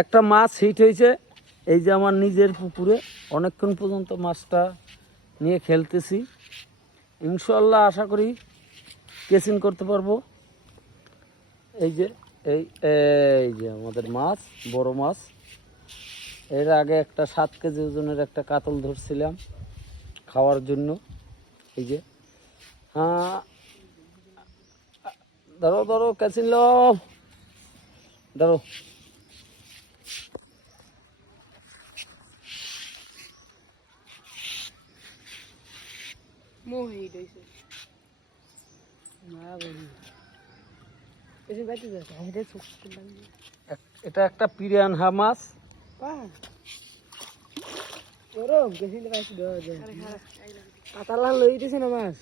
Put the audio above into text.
একটা মাছ হিট হয়েছে এই যে আমার নিজের পুকুরে, অনেকক্ষণ পর্যন্ত মাছটা নিয়ে খেলতেছি। ইনশাল্লাহ আশা করি কেচিং করতে পারবো। এই যে এই যে আমাদের মাছ, বড় মাছ। এর আগে একটা 7 কেজি ওজনের একটা কাতল ধরছিলাম খাওয়ার জন্য। এই যে হ্যাঁ, ধরো ধরো কেচিং লো, ধরো। এটা একটা পিরানহা মাছ। পাতালা লই দিছে না মাছ।